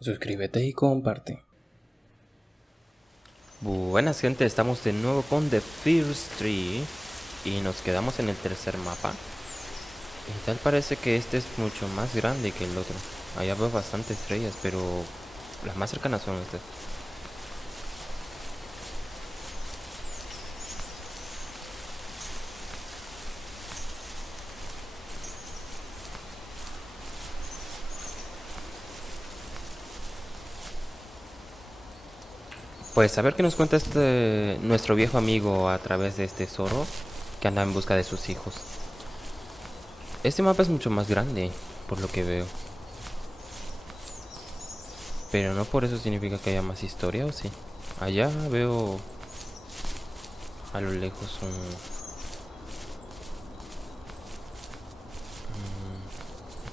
Suscríbete y comparte. Buenas gente, estamos de nuevo con The First Tree y nos quedamos en el tercer mapa. Y tal parece que este es mucho más grande que el otro. Allá veo bastantes estrellas, pero las más cercanas son estas. Pues a ver qué nos cuenta nuestro viejo amigo a través de este zorro que anda en busca de sus hijos. Este mapa es mucho más grande, por lo que veo. Pero no por eso significa que haya más historia, ¿o sí? Allá veo a lo lejos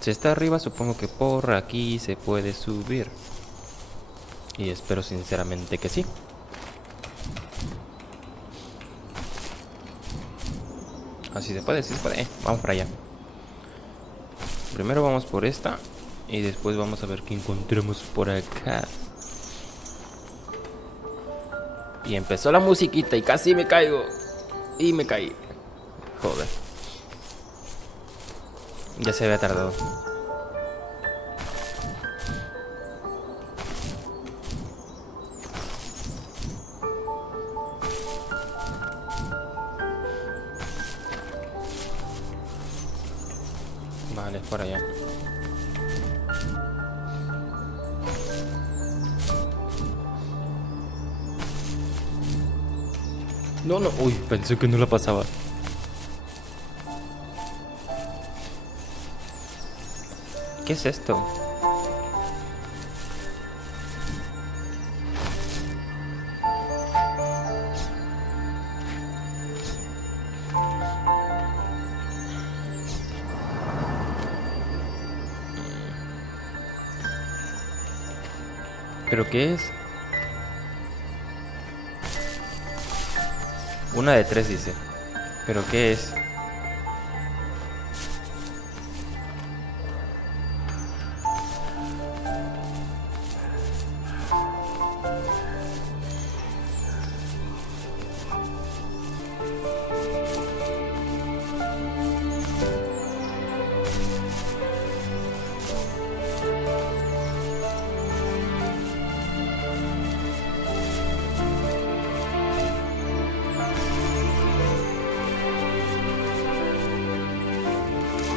si está arriba, supongo que por aquí se puede subir. Y espero sinceramente que sí. Así se puede, sí se puede. Vamos para allá. Primero vamos por esta. Y después vamos a ver qué encontramos por acá. Y empezó la musiquita y casi me caigo. Y me caí. Joder. Ya se había tardado. Vale, por allá. No, no. Uy, pensé que no la pasaba. ¿Qué es esto? ¿Pero qué es? Una de tres dice. ¿Pero qué es?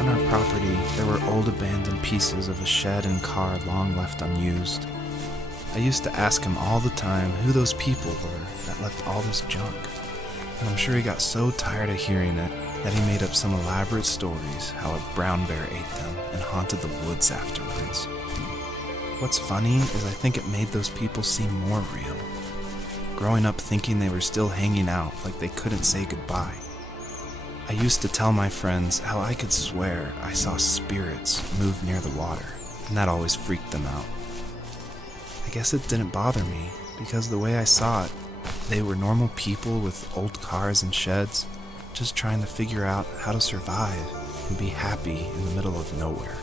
On our property, there were old abandoned pieces of a shed and car long left unused. I used to ask him all the time who those people were that left all this junk, and I'm sure he got so tired of hearing it that he made up some elaborate stories how a brown bear ate them and haunted the woods afterwards. What's funny is I think it made those people seem more real, growing up thinking they were still hanging out like they couldn't say goodbye. I used to tell my friends how I could swear I saw spirits move near the water, and that always freaked them out. I guess it didn't bother me, because the way I saw it, they were normal people with old cars and sheds, just trying to figure out how to survive and be happy in the middle of nowhere.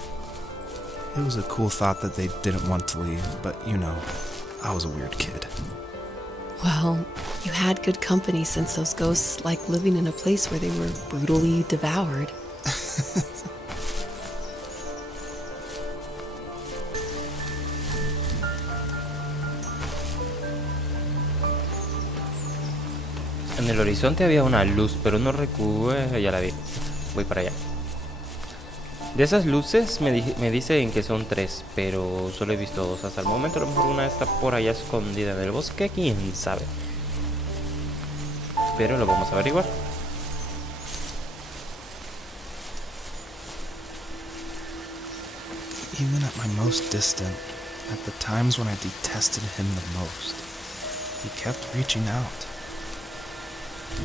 It was a cool thought that they didn't want to leave, but you know, I was a weird kid. Well, you had good company since those ghosts like living in a place where they were brutally devoured. En el horizonte había una luz, pero no recuerdo. Ya la vi. Voy para allá. De esas luces me dicen que son tres, pero solo he visto dos hasta el momento. A lo mejor una está por allá escondida en el bosque, quién sabe. Pero lo vamos a averiguar. Even at my most distant, at the times when I detested him the most, he kept reaching out.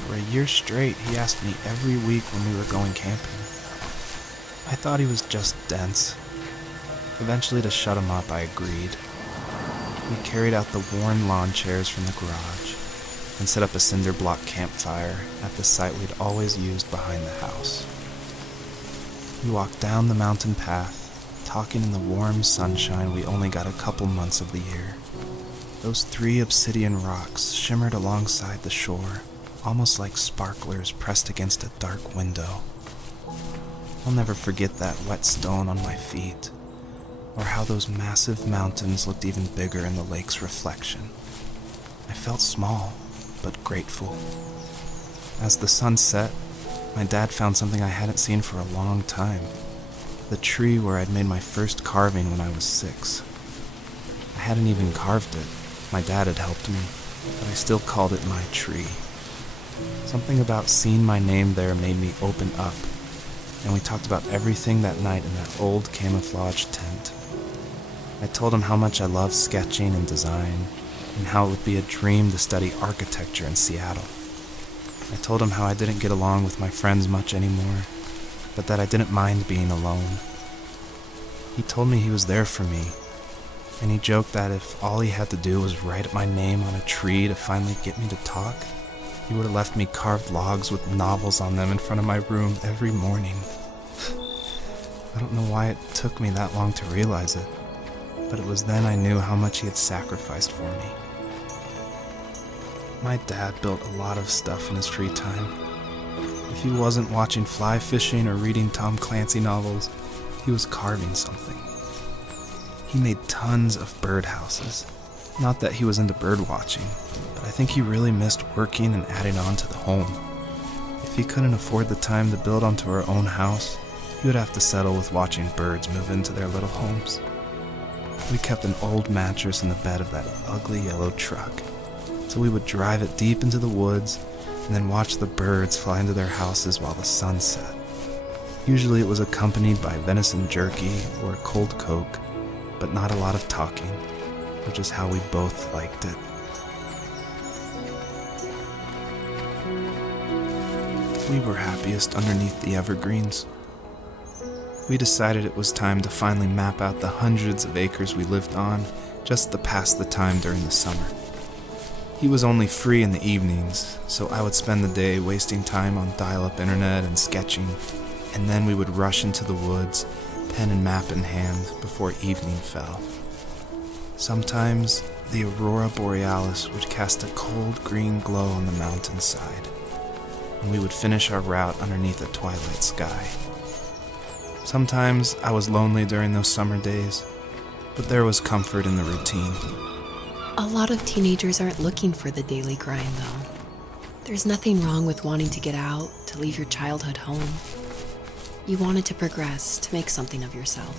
For a year straight, he asked me every week when we were going camping. I thought he was just dense. Eventually, to shut him up, I agreed. We carried out the worn lawn chairs from the garage and set up a cinder block campfire at the site we'd always used behind the house. We walked down the mountain path, talking in the warm sunshine we only got a couple months of the year. Those 3 obsidian rocks shimmered alongside the shore, almost like sparklers pressed against a dark window. I'll never forget that wet stone on my feet, or how those massive mountains looked even bigger in the lake's reflection. I felt small, but grateful. As the sun set, my dad found something I hadn't seen for a long time. The tree where I'd made my first carving when I was 6. I hadn't even carved it. My dad had helped me, but I still called it my tree. Something about seeing my name there made me open up, and we talked about everything that night in that old camouflage tent. I told him how much I love sketching and design, and how it would be a dream to study architecture in Seattle. I told him how I didn't get along with my friends much anymore, but that I didn't mind being alone. He told me he was there for me, and he joked that if all he had to do was write my name on a tree to finally get me to talk, he would have left me carved logs with novels on them in front of my room every morning. I don't know why it took me that long to realize it, but it was then I knew how much he had sacrificed for me. My dad built a lot of stuff in his free time. If he wasn't watching fly fishing or reading Tom Clancy novels, he was carving something. He made tons of birdhouses. Not that he was into bird watching, but I think he really missed working and adding on to the home. If he couldn't afford the time to build onto our own house, he would have to settle with watching birds move into their little homes. We kept an old mattress in the bed of that ugly yellow truck, so we would drive it deep into the woods and then watch the birds fly into their houses while the sun set. Usually it was accompanied by venison jerky or a cold Coke, but not a lot of talking, which is how we both liked it. We were happiest underneath the evergreens. We decided it was time to finally map out the hundreds of acres we lived on just to pass the time during the summer. He was only free in the evenings, so I would spend the day wasting time on dial-up internet and sketching, and then we would rush into the woods, pen and map in hand, before evening fell. Sometimes the aurora borealis would cast a cold green glow on the mountainside, and we would finish our route underneath a twilight sky. Sometimes I was lonely during those summer days, but there was comfort in the routine. A lot of teenagers aren't looking for the daily grind, though. There's nothing wrong with wanting to get out, to leave your childhood home. You wanted to progress, to make something of yourself.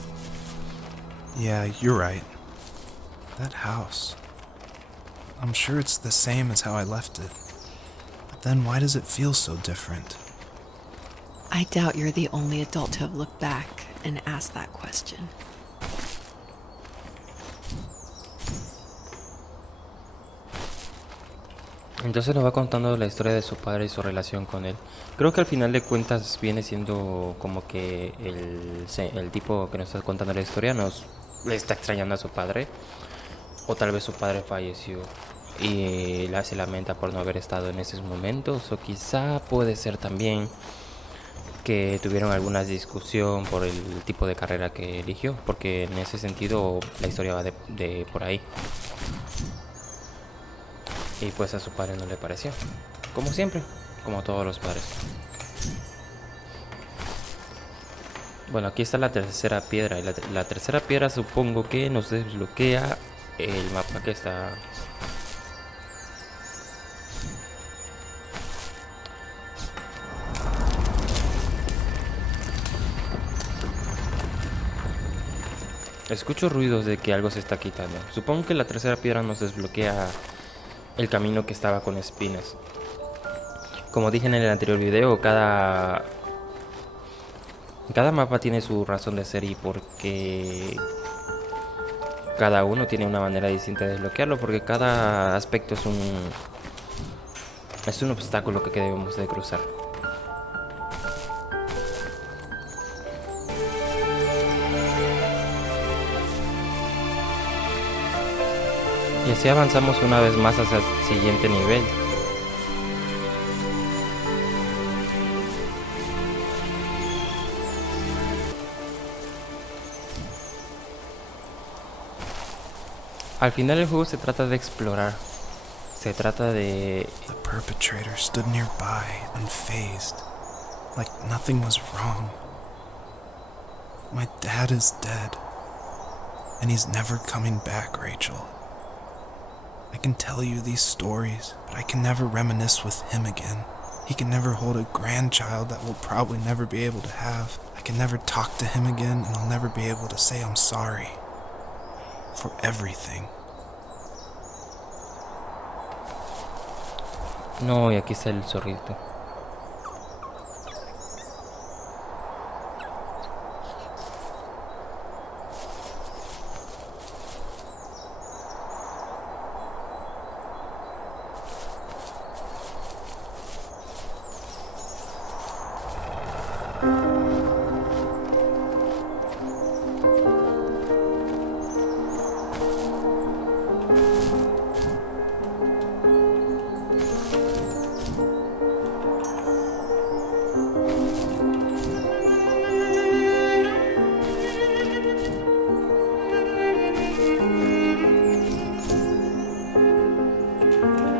Yeah, you're right. That house. I'm sure it's the same as how I left it. But then why does it feel so different? I doubt you're the only adult to have looked back and asked that question. Entonces nos va contando la historia de su padre y su relación con él. Creo que al final de cuentas viene siendo como que el tipo que nos está contando la historia le está extrañando a su padre. O tal vez su padre falleció y se lamenta por no haber estado en esos momentos. O quizá puede ser también que tuvieron alguna discusión por el tipo de carrera que eligió. Porque en ese sentido la historia va de por ahí. Y pues a su padre no le pareció. Como siempre, como a todos los padres. Bueno, aquí está la tercera piedra. Y la tercera piedra supongo que nos desbloquea el mapa que está... Escucho ruidos de que algo se está quitando. Supongo que la tercera piedra nos desbloquea el camino que estaba con espinas. Como dije en el anterior video, cada mapa tiene su razón de ser y porque cada uno tiene una manera distinta de desbloquearlo, porque cada aspecto es un obstáculo que debemos de cruzar. Y así avanzamos una vez más hacia el siguiente nivel. Al final el juego se trata de explorar. Se trata de... The perpetrator stood nearby, unfazed, like nothing was wrong. My dad is dead, and he's never coming back, Rachel. I can tell you these stories, but I can never reminisce with him again. He can never hold a grandchild that we'll probably never be able to have. I can never talk to him again, and I'll never be able to say I'm sorry for everything. No, y aquí está el zorrito.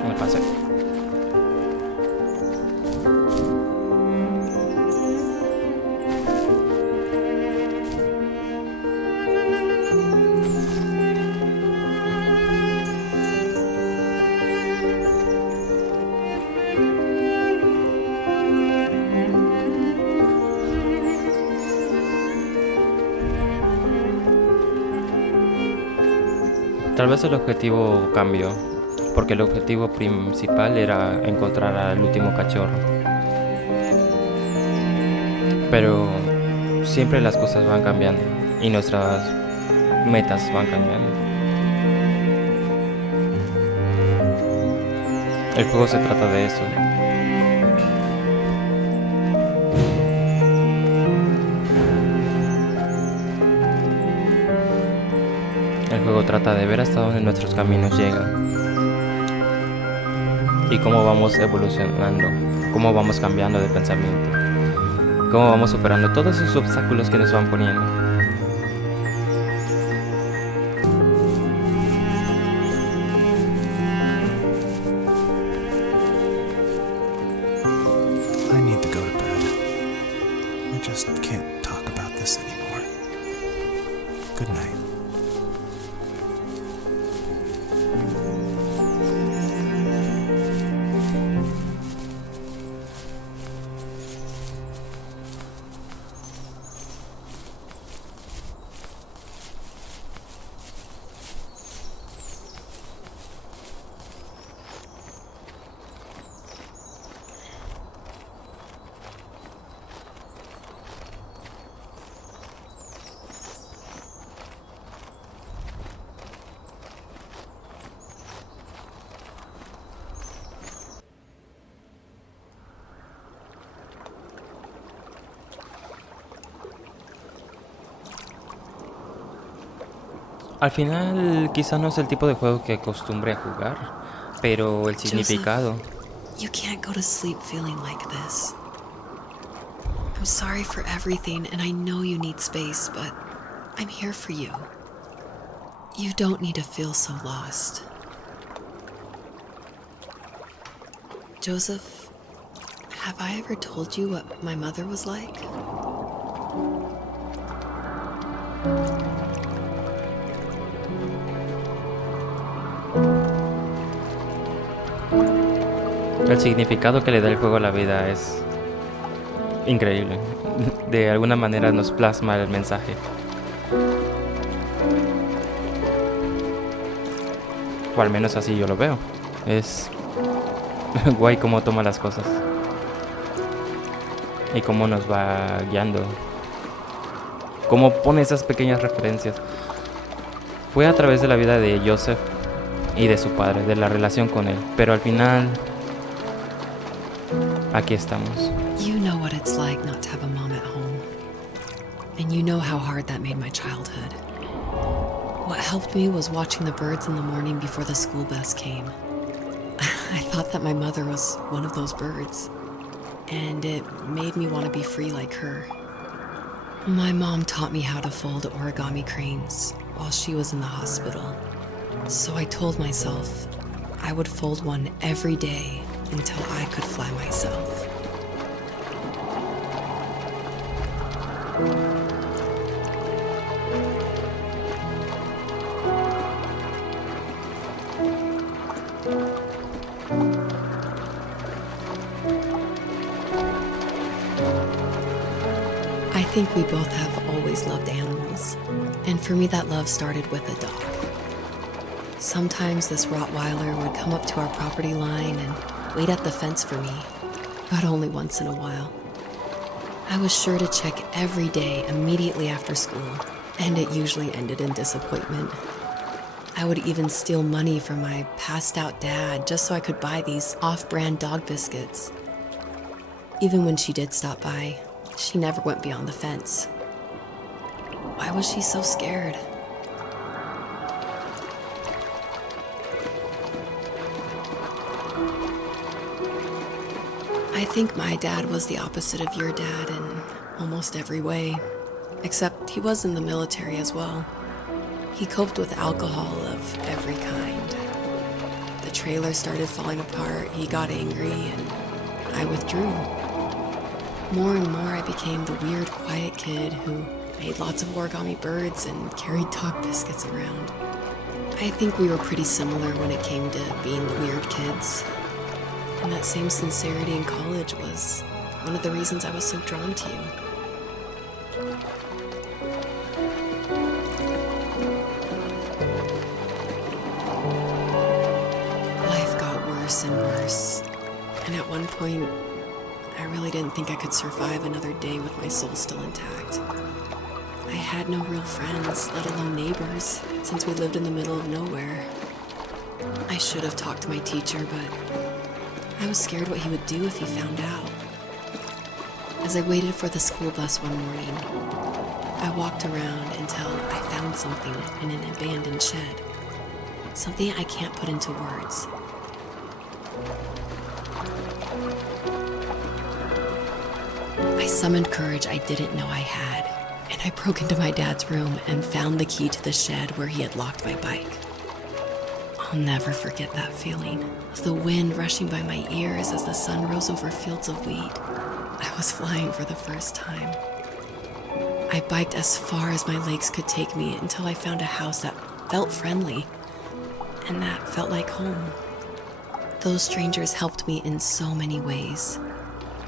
Me pasé. Tal vez el objetivo cambió, porque el objetivo principal era encontrar al último cachorro. Pero siempre las cosas van cambiando y nuestras metas van cambiando. El juego se trata de eso. El juego trata de ver hasta dónde nuestros caminos llegan y cómo vamos evolucionando, cómo vamos cambiando de pensamiento, cómo vamos superando todos esos obstáculos que nos van poniendo. I need to go to bed. I just can't talk about this anymore. Good night. Al final, quizá no es el tipo de juego que acostumbre a jugar, pero el significado... You can't go to sleep feeling like this. I'm sorry for everything, and I know you need space, but I'm here for you. You don't need to feel so lost. Joseph, have I ever told you what my mother was like? El significado que le da el juego a la vida es increíble. De alguna manera nos plasma el mensaje. O al menos así yo lo veo. Es guay cómo toma las cosas. Y cómo nos va guiando. Cómo pone esas pequeñas referencias. Fue a través de la vida de Joseph y de su padre, de la relación con él. Pero al final... aquí estamos. You know what it's like not to have a mom at home. And you know how hard that made my childhood. What helped me was watching the birds in the morning before the school bus came. I thought that my mother was one of those birds. And it made me want to be free like her. My mom taught me how to fold origami cranes while she was in the hospital. So I told myself I would fold one every day until I could fly myself. I think we both have always loved animals, and for me that love started with a dog. Sometimes this Rottweiler would come up to our property line and wait at the fence for me, but only once in a while. I was sure to check every day immediately after school, and it usually ended in disappointment. I would even steal money from my passed-out dad just so I could buy these off-brand dog biscuits. Even when she did stop by, she never went beyond the fence. Why was she so scared? I think my dad was the opposite of your dad in almost every way, except he was in the military as well. He coped with alcohol of every kind. The trailer started falling apart, he got angry, and I withdrew. More and more I became the weird, quiet kid who made lots of origami birds and carried dog biscuits around. I think we were pretty similar when it came to being the weird kids. And that same sincerity in college was one of the reasons I was so drawn to you. Life got worse and worse, and at one point, I really didn't think I could survive another day with my soul still intact. I had no real friends, let alone neighbors, since we lived in the middle of nowhere. I should have talked to my teacher, but I was scared what he would do if he found out. As I waited for the school bus one morning, I walked around until I found something in an abandoned shed. Something I can't put into words. I summoned courage I didn't know I had, and I broke into my dad's room and found the key to the shed where he had locked my bike. I'll never forget that feeling of the wind rushing by my ears as the sun rose over fields of wheat. I was flying for the first time. I biked as far as my legs could take me until I found a house that felt friendly and that felt like home. Those strangers helped me in so many ways.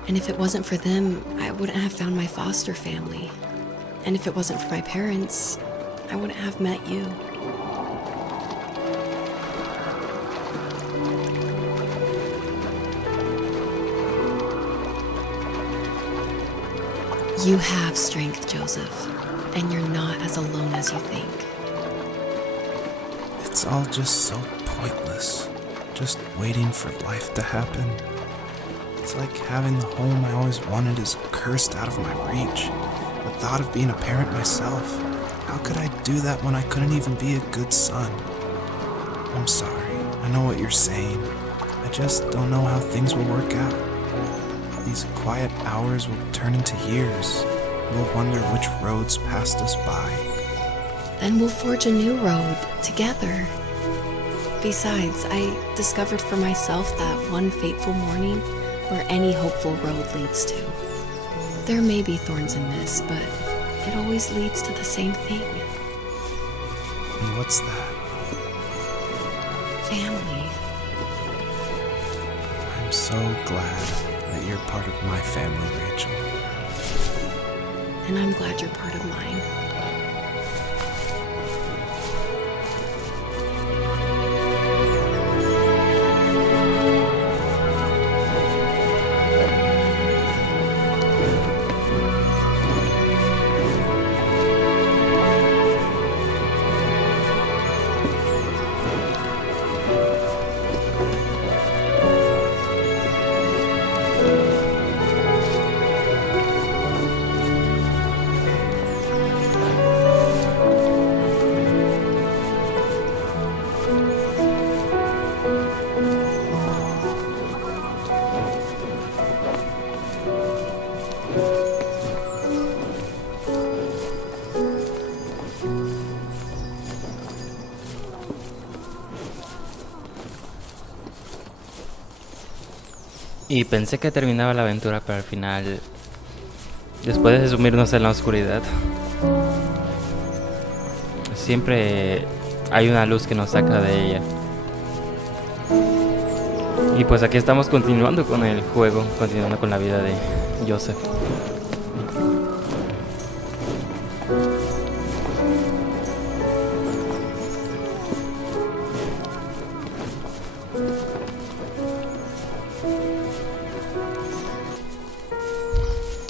And if it wasn't for them, I wouldn't have found my foster family. And if it wasn't for my parents, I wouldn't have met you. You have strength, Joseph, and you're not as alone as you think. It's all just so pointless. Just waiting for life to happen. It's like having the home I always wanted is cursed out of my reach. The thought of being a parent myself. How could I do that when I couldn't even be a good son? I'm sorry. I know what you're saying. I just don't know how things will work out. These quiet hours will turn into years. We'll wonder which roads passed us by. Then we'll forge a new road together. Besides, I discovered for myself that one fateful morning where any hopeful road leads to. There may be thorns in this, but it always leads to the same thing. And what's that? Family. I'm so glad that you're part of my family, Rachel. And I'm glad you're part of mine. Y pensé que terminaba la aventura, pero al final, después de sumirnos en la oscuridad, siempre hay una luz que nos saca de ella. Y pues aquí estamos continuando con el juego, continuando con la vida de Joseph.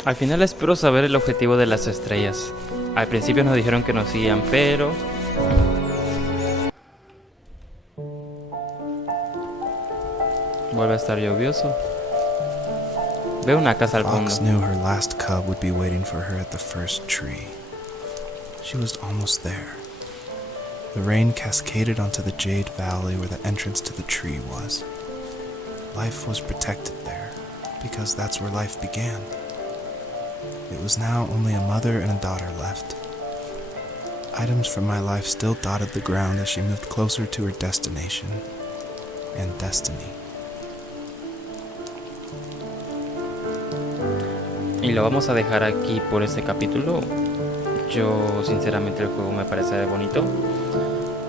Al final espero saber el objetivo de las estrellas. Al principio nos dijeron que nos seguían, pero... vuelve a estar lluvioso. Veo una casa al fondo. Fox knew her last cub would be waiting for her at the first tree. She was almost there. The rain cascaded onto the jade valley where the entrance to the tree was. Life was protected there, because that's where life began. It was now only a mother and a daughter left. Items from my life still dotted the ground as she moved closer to her destination and destiny. Y lo vamos a dejar aquí por este capítulo. Yo sinceramente el juego me parece bonito.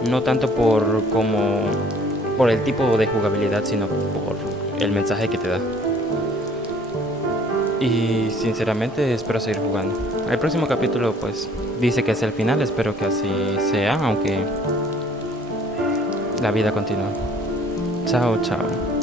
No tanto por el tipo de jugabilidad, sino por el mensaje que te da. Y sinceramente espero seguir jugando. El próximo capítulo pues dice que es el final. Espero que así sea, aunque la vida continúa. Chao, chao.